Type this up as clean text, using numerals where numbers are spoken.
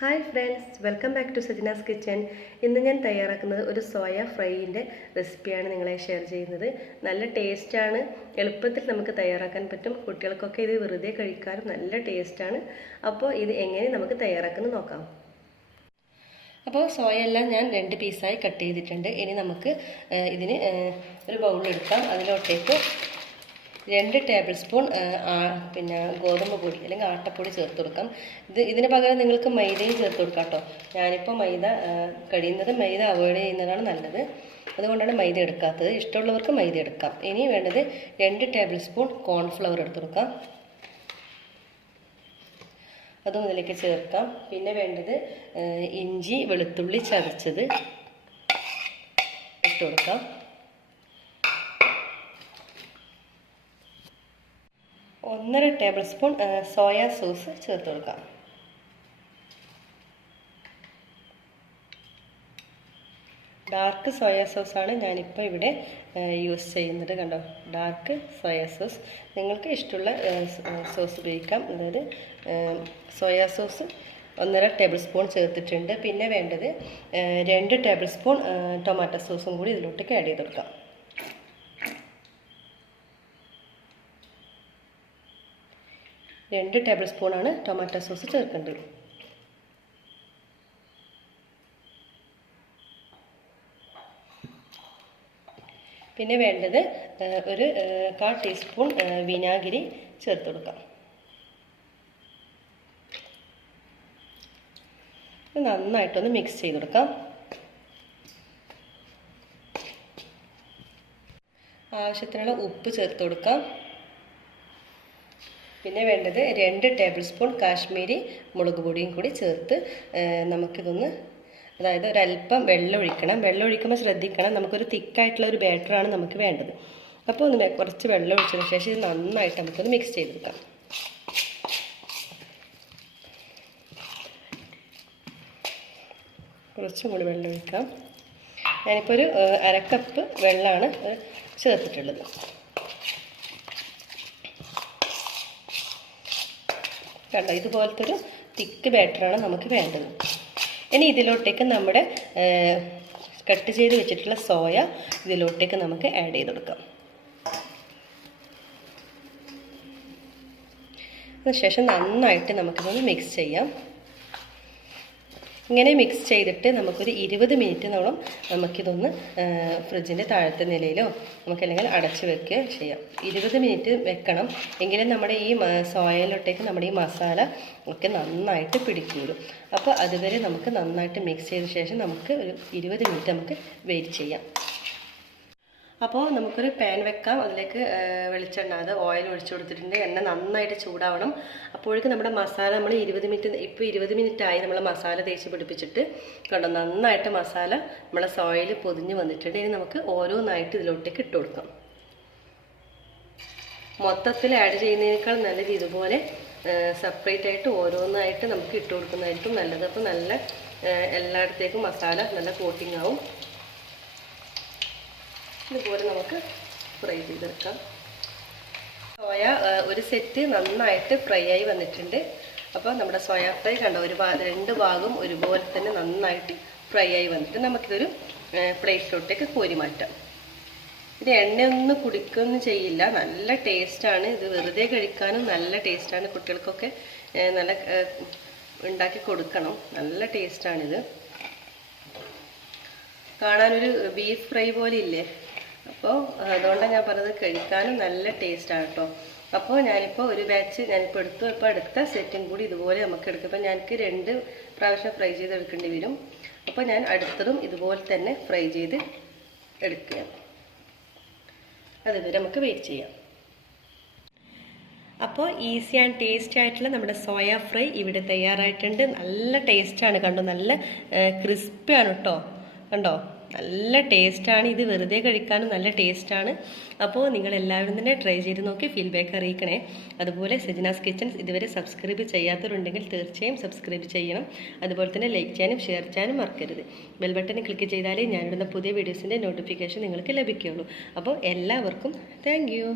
Hi friends, welcome back to Sajina's kitchen. ഇന്ന് ഞാൻ തയ്യാറാക്കുന്നത് ഒരു സോയ ഫ്രൈൻ്റെ റെസിപ്പിയാണ് നിങ്ങളെ ഷെയർ ചെയ്യുന്നത്. നല്ല ടേസ്റ്റാണ്, എളുപ്പത്തിൽ നമുക്ക് തയ്യാറാക്കാൻ പറ്റും. കുട്ടികൾക്കൊക്കെ ഇത് വെറുതെ കഴിക്കാനും നല്ല ടേസ്റ്റാണ്. അപ്പോൾ ഇത് എങ്ങനെ നമുക്ക് തയ്യാറാക്കുന്നത് നോക്കാം. അപ്പോൾ സോയ എല്ലാം ഞാൻ 2 പീസായി കട്ട് ചെയ്തിട്ടുണ്ട്. ഇനി നമുക്ക് ഇതിന് ഒരു ബൗളെടുക്കാം. അതിലോട്ടേക്ക് 2 ടേബിൾ സ്പൂൺ ഗോതമ്പ് പൊടി അല്ലെങ്കിൽ ആട്ടപ്പൊടി ചേർത്ത് കൊടുക്കാം. ഇതിന് പകരം നിങ്ങൾക്ക് മൈദയും ചേർത്ത് കൊടുക്കാം കേട്ടോ. ഞാനിപ്പോൾ കഴിയുന്നത് മൈദ അവോയ്ഡ് ചെയ്യുന്നതാണ് നല്ലത്. അതുകൊണ്ടാണ് മൈദ എടുക്കാത്തത്. ഇഷ്ടമുള്ളവർക്ക് മൈദ എടുക്കാം. ഇനി വേണ്ടത് 2 ടേബിൾ സ്പൂൺ കോൺഫ്ലവർ എടുത്ത് കൊടുക്കാം. അതും ഇതിലേക്ക് ചേർക്കാം. പിന്നെ വേണ്ടത് ഇഞ്ചി വെളുത്തുള്ളി ചതച്ചത് ഇട്ട് കൊടുക്കാം. 1.5 ടേബിൾ സ്പൂൺ സോയ സോസ് ചേർത്ത് കൊടുക്കാം. ഡാർക്ക് സോയ സോസാണ് ഞാനിപ്പോൾ ഇവിടെ യൂസ് ചെയ്യുന്നത്. കണ്ടോ, ഡാർക്ക് സോയ സോസ്. നിങ്ങൾക്ക് ഇഷ്ടമുള്ള സോസ് ഉപയോഗിക്കാം. അതായത് സോയ സോസ് 1.5 ടേബിൾ സ്പൂൺ ചേർത്തിട്ടുണ്ട്. പിന്നെ വേണ്ടത് 2 ടേബിൾ സ്പൂൺ ടൊമാറ്റോ സോസും കൂടി ഇതിലോട്ടേക്ക് ആഡ് ചെയ്ത് കൊടുക്കാം. 2 ടേബിൾ സ്പൂണാണ് ടൊമാറ്റോ സോസ് ചേർക്കേണ്ടത്. പിന്നെ വേണ്ടത് ഒരു 1/4 ടീസ്പൂൺ വിനാഗിരി ചേർത്ത് കൊടുക്കാം. നന്നായിട്ടൊന്ന് മിക്സ് ചെയ്ത് കൊടുക്കാം. ആവശ്യത്തിനുള്ള ഉപ്പ് ചേർത്ത് കൊടുക്കാം. പിന്നെ വേണ്ടത് 2 ടേബിൾ സ്പൂൺ കാശ്മീരി മുളക് പൊടിയും കൂടി ചേർത്ത് നമുക്കിതൊന്ന്, അതായത് ഒരല്പം വെള്ളം ഒഴിക്കണം. വെള്ളം ഒഴിക്കുമ്പോൾ ശ്രദ്ധിക്കണം, നമുക്കൊരു തിക്കായിട്ടുള്ള ഒരു ബാറ്ററാണ് നമുക്ക് വേണ്ടത്. അപ്പോൾ ഒന്ന് കുറച്ച് വെള്ളം ഒഴിച്ചതിന് ശേഷം ഇത് നന്നായിട്ട് നമുക്കൊന്ന് മിക്സ് ചെയ്തെടുക്കാം. കുറച്ചും കൂടി വെള്ളം ഒഴിക്കാം. ഞാനിപ്പോൾ ഒരു 1/2 കപ്പ് വെള്ളമാണ് ചേർത്തിട്ടുള്ളത്. കണ്ടോ, ഇതുപോലത്തെ ഒരു തിക്ക് ബാറ്ററാണ് നമുക്ക് വേണ്ടത്. ഇനി ഇതിലോട്ടേക്ക് നമ്മുടെ കട്ട് ചെയ്ത് വെച്ചിട്ടുള്ള സോയ ഇതിലോട്ടേക്ക് നമുക്ക് ആഡ് ചെയ്ത് കൊടുക്കാം. അതിനുശേഷം നന്നായിട്ട് നമുക്കിതൊന്ന് മിക്സ് ചെയ്യാം. ഇങ്ങനെ മിക്സ് ചെയ്തിട്ട് നമുക്കൊരു 20 മിനിറ്റിനോളം നമുക്കിതൊന്ന് ഫ്രിഡ്ജിൻ്റെ താഴത്തെ നിലയിലോ നമുക്കല്ലെങ്കിൽ അടച്ച് വെക്കുകയോ ചെയ്യാം. 20 മിനിറ്റ് വെക്കണം. എങ്കിലും നമ്മുടെ ഈ സോയയിലോട്ടേക്ക് നമ്മുടെ ഈ മസാല ഒക്കെ നന്നായിട്ട് പിടിക്കുള്ളൂ. അപ്പോൾ അതുവരെ നമുക്ക് നന്നായിട്ട് മിക്സ് ചെയ്ത ശേഷം നമുക്ക് ഒരു 20 മിനിറ്റ് നമുക്ക് വെയിറ്റ് ചെയ്യാം. അപ്പോൾ നമുക്കൊരു പാൻ വെക്കാം. അതിലേക്ക് വെളിച്ചെണ്ണ, അത് ഓയിൽ ഒഴിച്ചു കൊടുത്തിട്ടുണ്ട്. എണ്ണ നന്നായിട്ട് ചൂടാവണം. അപ്പോഴേക്കും നമ്മുടെ മസാല നമ്മൾ 20 മിനിറ്റ്, ഇപ്പോൾ 20 മിനിറ്റായി നമ്മൾ മസാല തേച്ച് പിടിപ്പിച്ചിട്ട്. കണ്ടോ, നന്നായിട്ട് മസാല നമ്മളെ സോയിൽ പൊതിഞ്ഞ് വന്നിട്ടുണ്ട്. ഇനി നമുക്ക് ഓരോന്നായിട്ട് ഇതിലോട്ടേക്ക് ഇട്ട് കൊടുക്കാം. മൊത്തത്തിൽ ആഡ് ചെയ്യുന്നതിനേക്കാൾ നല്ലത് ഇതുപോലെ സെപ്പറേറ്റ് ആയിട്ട് ഓരോന്നായിട്ട് നമുക്ക് ഇട്ട് കൊടുക്കുന്നതായിരിക്കും നല്ലത്. അപ്പോൾ നല്ല എല്ലായിടത്തേക്കും മസാല നല്ല കോട്ടിംഗ് ആവും. ഇതുപോലെ നമുക്ക് ഫ്രൈ ചെയ്തെടുക്കാം. സോയ ഒരു സെറ്റ് നന്നായിട്ട് ഫ്രൈ ആയി വന്നിട്ടുണ്ട്. അപ്പോൾ നമ്മുടെ സോയ ഫ്രൈ കണ്ടോ, 2 ഭാഗം ഒരുപോലെ തന്നെ നന്നായിട്ട് ഫ്രൈ ആയി വന്നിട്ട് നമുക്കിതൊരു പ്ലേറ്റിലോട്ടേക്ക് കോരി മാറ്റാം. ഇത് എണ്ണയൊന്നും കുടിക്കുകയൊന്നും ചെയ്യില്ല. നല്ല ടേസ്റ്റാണ്. ഇത് വെറുതെ കഴിക്കാനും നല്ല ടേസ്റ്റാണ്. കുട്ടികൾക്കൊക്കെ നല്ല ഉണ്ടാക്കി കൊടുക്കണം. നല്ല ടേസ്റ്റാണിത്. കാണാനൊരു ബീഫ് ഫ്രൈ പോലെ ഇല്ലേ? അപ്പോൾ അതുകൊണ്ടാണ് ഞാൻ പറഞ്ഞത്, കഴിക്കാനും നല്ല ടേസ്റ്റാണ് കേട്ടോ. അപ്പോൾ ഞാനിപ്പോൾ ഒരു ബാച്ച് ഞാനിപ്പോൾ എടുത്തു. ഇപ്പോൾ അടുത്ത സെറ്റും കൂടി ഇതുപോലെ നമുക്ക് എടുക്കും. അപ്പോൾ ഞങ്ങൾക്ക് 2 പ്രാവശ്യം ഫ്രൈ ചെയ്ത് എടുക്കേണ്ടി വരും. അപ്പോൾ ഞാൻ അടുത്തതും ഇതുപോലെ തന്നെ ഫ്രൈ ചെയ്ത് എടുക്കുകയാണ്. അതുവരെ നമുക്ക് വെയിറ്റ് ചെയ്യാം. അപ്പോൾ ഈസി ആൻഡ് ടേസ്റ്റി ആയിട്ടുള്ള നമ്മുടെ സോയ ഫ്രൈ ഇവിടെ തയ്യാറായിട്ടുണ്ട്. നല്ല ടേസ്റ്റാണ്. കണ്ടോ, നല്ല ക്രിസ്പിയാണ് കേട്ടോ. കണ്ടോ, നല്ല ടേസ്റ്റാണ്. ഇത് വെറുതെ കഴിക്കാനും നല്ല ടേസ്റ്റാണ്. അപ്പോൾ നിങ്ങളെല്ലാവരും തന്നെ ട്രൈ ചെയ്ത് നോക്കി ഫീഡ്ബാക്ക് അറിയിക്കണേ. അതുപോലെ സജിനാസ് കിച്ചൻസ് ഇതുവരെ സബ്സ്ക്രൈബ് ചെയ്യാത്തവരുണ്ടെങ്കിൽ തീർച്ചയായും സബ്സ്ക്രൈബ് ചെയ്യണം. അതുപോലെ തന്നെ ലൈക്ക് ചെയ്യാനും ഷെയർ ചെയ്യാനും മറക്കരുത്. ബെൽ ബട്ടൺ ക്ലിക്ക് ചെയ്താലേ ഞാനിടുന്ന പുതിയ വീഡിയോസിൻ്റെ നോട്ടിഫിക്കേഷൻ നിങ്ങൾക്ക് ലഭിക്കുകയുള്ളൂ. അപ്പോൾ എല്ലാവർക്കും താങ്ക് യു.